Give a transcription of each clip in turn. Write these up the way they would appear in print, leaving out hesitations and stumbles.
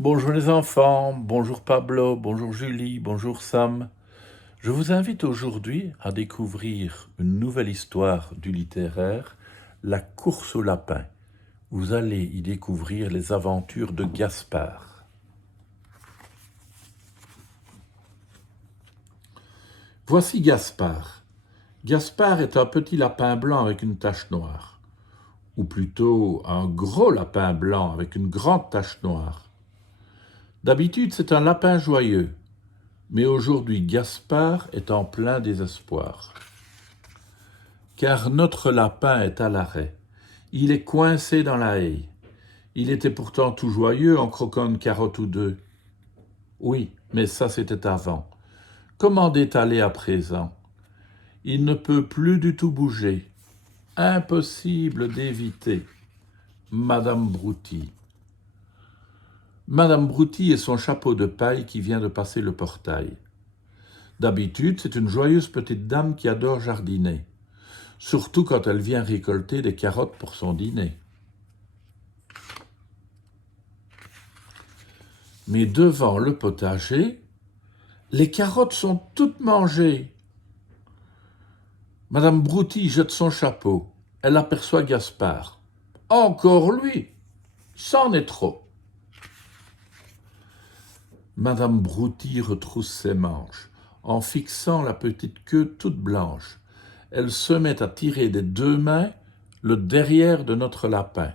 Bonjour les enfants, bonjour Pablo, bonjour Julie, bonjour Sam. Je vous invite aujourd'hui à découvrir une nouvelle histoire du littéraire, La course au lapin. Vous allez y découvrir les aventures de Gaspard. Voici Gaspard. Gaspard est un petit lapin blanc avec une tache noire, ou plutôt un gros lapin blanc avec une grande tache noire. D'habitude, c'est un lapin joyeux. Mais aujourd'hui, Gaspard est en plein désespoir. Car notre lapin est à l'arrêt. Il est coincé dans la haie. Il était pourtant tout joyeux en croquant une carotte ou deux. Oui, mais ça c'était avant. Comment détaler à présent? Il ne peut plus du tout bouger. Impossible d'éviter. Madame Brouty. Madame Brouty et son chapeau de paille qui vient de passer le portail. D'habitude, c'est une joyeuse petite dame qui adore jardiner, surtout quand elle vient récolter des carottes pour son dîner. Mais devant le potager, les carottes sont toutes mangées. Madame Brouty jette son chapeau. Elle aperçoit Gaspard. Encore lui, c'en est trop. Madame Brouty retrousse ses manches, en fixant la petite queue toute blanche. Elle se met à tirer des deux mains le derrière de notre lapin.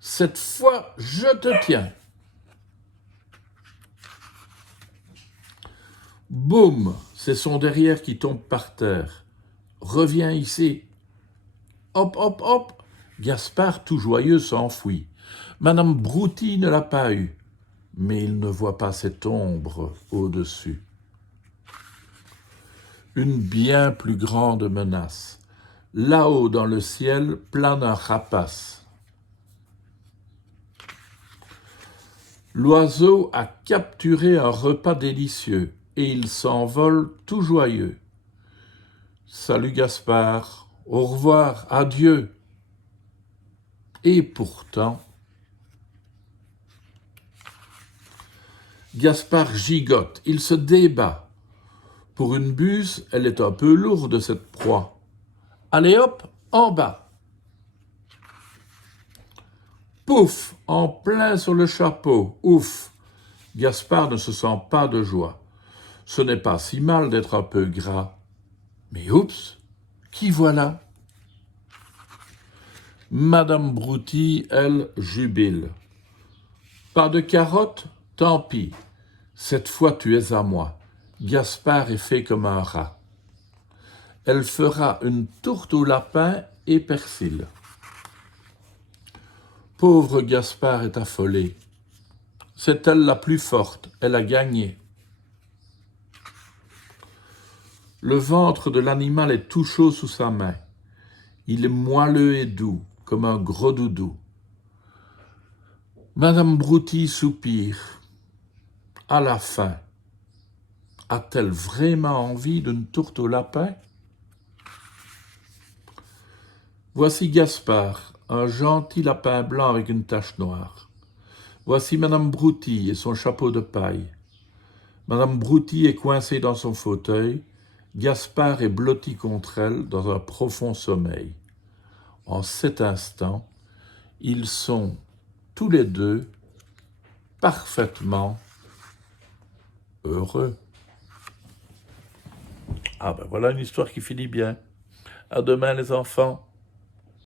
Cette fois, je te tiens. Boum, c'est son derrière qui tombe par terre. Reviens ici. Hop, hop, hop. Gaspard, tout joyeux, s'enfuit. Madame Brouty ne l'a pas eu, mais il ne voit pas cette ombre au-dessus. Une bien plus grande menace. Là-haut dans le ciel plane un rapace. L'oiseau a capturé un repas délicieux et il s'envole tout joyeux. Salut Gaspard, au revoir, adieu. Et pourtant, Gaspard gigote, il se débat. Pour une buse, elle est un peu lourde, cette proie. Allez hop, en bas. Pouf, en plein sur le chapeau, ouf. Gaspard ne se sent pas de joie. Ce n'est pas si mal d'être un peu gras. Mais oups, qui voilà? Madame Brouty, elle, jubile. Pas de carotte? Tant pis. Cette fois tu es à moi. Gaspard est fait comme un rat. Elle fera une tourte au lapin et persil. Pauvre Gaspard est affolé. C'est elle la plus forte, elle a gagné. Le ventre de l'animal est tout chaud sous sa main. Il est moelleux et doux, comme un gros doudou. Madame Brouty soupire. À la fin, a-t-elle vraiment envie d'une tourte au lapin? Voici Gaspard, un gentil lapin blanc avec une tache noire. Voici Madame Brouty et son chapeau de paille. Madame Brouty est coincée dans son fauteuil. Gaspard est blotti contre elle dans un profond sommeil. En cet instant, ils sont tous les deux parfaitement heureux. Ah ben voilà une histoire qui finit bien. À demain les enfants.